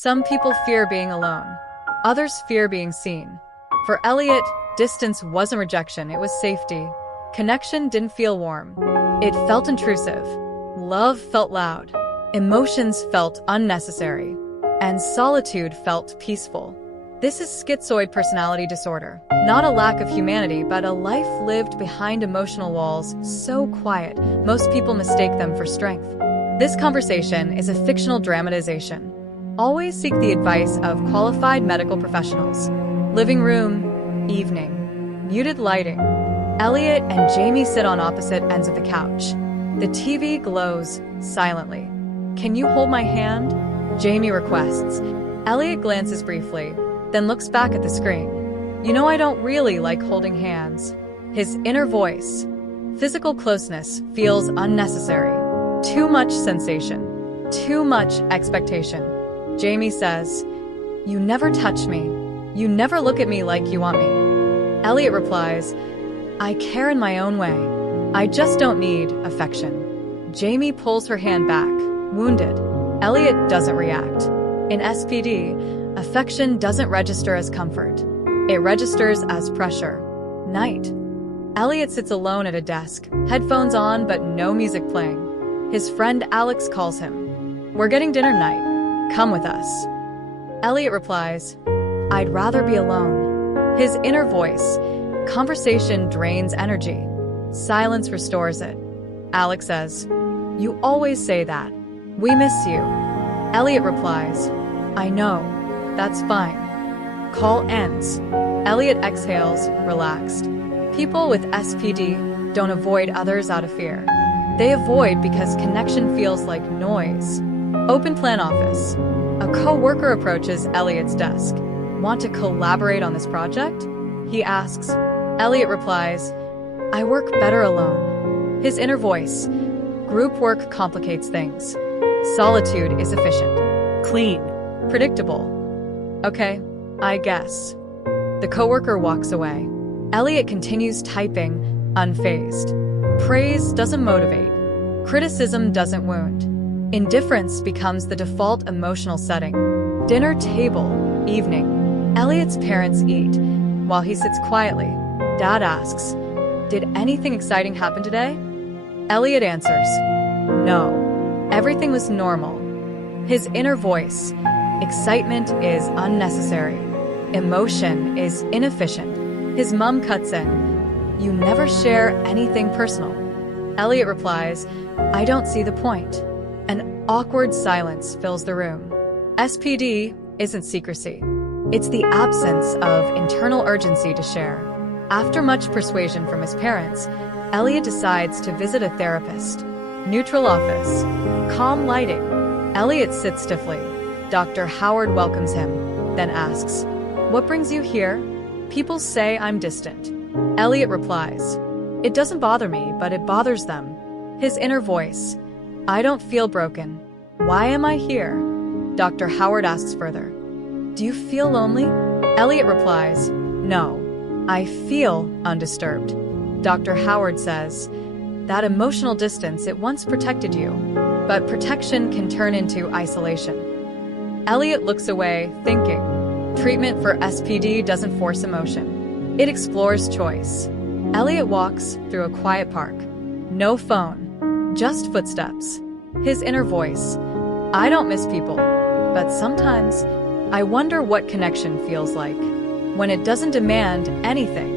Some people fear being alone. Others fear being seen. For Elliot, distance wasn't rejection, it was safety. Connection didn't feel warm. It felt intrusive. Love felt loud. Emotions felt unnecessary. And solitude felt peaceful. This is schizoid personality disorder. Not a lack of humanity, but a life lived behind emotional walls so quiet, most people mistake them for strength. This conversation is a fictional dramatization. Always seek the advice of qualified medical professionals. Living room, evening. Muted lighting. Elliot and Jamie sit on opposite ends of the couch. The TV glows silently. "Can you hold my hand?" Jamie requests. Elliot glances briefly, then looks back at the screen. "You know I don't really like holding hands." His inner voice. Physical closeness feels unnecessary. Too much sensation. Too much expectation. Jamie says, "You never touch me. You never look at me like you want me." Elliot replies, "I care in my own way. I just don't need affection." Jamie pulls her hand back, wounded. Elliot doesn't react. In SPD, affection doesn't register as comfort. It registers as pressure. Night. Elliot sits alone at a desk, headphones on but no music playing. His friend Alex calls him. "We're getting dinner night. Come with us." Elliot replies, "I'd rather be alone." His inner voice. Conversation drains energy. Silence restores it. Alex says, "You always say that. We miss you." Elliot replies, "I know. That's fine." Call ends. Elliot exhales, relaxed. People with SPD don't avoid others out of fear. They avoid because connection feels like noise. Open plan office. A co-worker approaches Elliot's desk. "Want to collaborate on this project?" he asks. Elliot replies, "I work better alone." His inner voice. Group work complicates things. Solitude is efficient. Clean. Predictable. "Okay, I guess." The coworker walks away. Elliot continues typing, unfazed. Praise doesn't motivate. Criticism doesn't wound. Indifference becomes the default emotional setting. Dinner table, evening. Elliot's parents eat, while he sits quietly. Dad asks, "Did anything exciting happen today?" Elliot answers, "No. Everything was normal." His inner voice. Excitement is unnecessary. Emotion is inefficient. His mom cuts in. "You never share anything personal." Elliot replies, "I don't see the point." An awkward silence fills the room. SPD isn't secrecy. It's the absence of internal urgency to share. After much persuasion from his parents, Elliot decides to visit a therapist. Neutral office. Calm lighting. Elliot sits stiffly. Dr. Howard welcomes him, then asks, "What brings you here?" "People say I'm distant." Elliot replies, "It doesn't bother me, but it bothers them." His inner voice. "I don't feel broken. Why am I here?" Dr. Howard asks further, "Do you feel lonely?" Elliot replies, "No. I feel undisturbed." Dr. Howard says, "That emotional distance, it once protected you, but protection can turn into isolation." Elliot looks away, thinking. Treatment for SPD doesn't force emotion. It explores choice. Elliot walks through a quiet park. No phone. Just footsteps. His inner voice. "I don't miss people, but sometimes I wonder what connection feels like when it doesn't demand anything."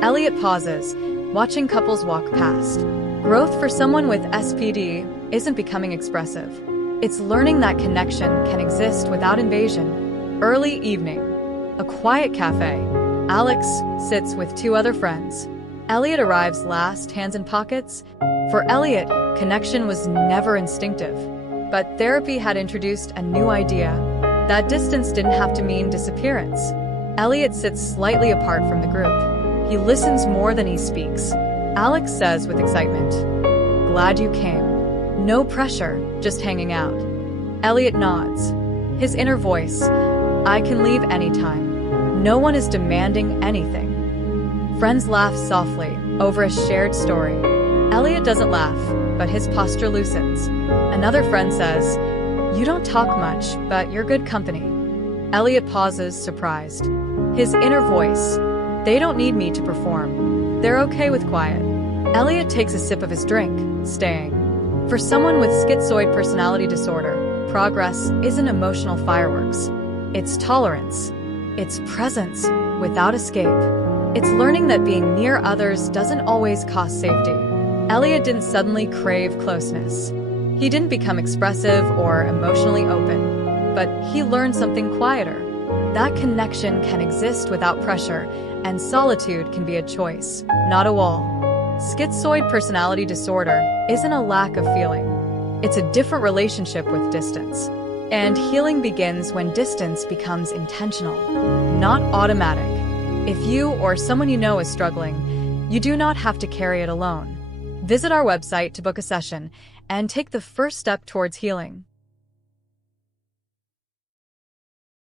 Elliot pauses, watching couples walk past. Growth for someone with SPD isn't becoming expressive. It's learning that connection can exist without invasion. Early evening. A quiet cafe. Alex sits with two other friends. Elliot arrives last, hands in pockets. For Elliot, connection was never instinctive. But therapy had introduced a new idea. That distance didn't have to mean disappearance. Elliot sits slightly apart from the group. He listens more than he speaks. Alex says with excitement, "Glad you came. No pressure, just hanging out." Elliot nods. His inner voice. "I can leave anytime. No one is demanding anything." Friends laugh softly over a shared story. Elliot doesn't laugh, but his posture loosens. Another friend says, You don't talk much, but you're good company. Elliot pauses, surprised. His inner voice. They don't need me to perform. They're okay with quiet. Elliot takes a sip of his drink, staying. For someone with schizoid personality disorder, progress isn't emotional fireworks. It's tolerance. It's presence, without escape. It's learning that being near others doesn't always cost safety. Elliot didn't suddenly crave closeness. He didn't become expressive or emotionally open, but he learned something quieter. That connection can exist without pressure, and solitude can be a choice, not a wall. Schizoid personality disorder isn't a lack of feeling. It's a different relationship with distance. And healing begins when distance becomes intentional, not automatic. If you or someone you know is struggling, you do not have to carry it alone. Visit our website to book a session and take the first step towards healing.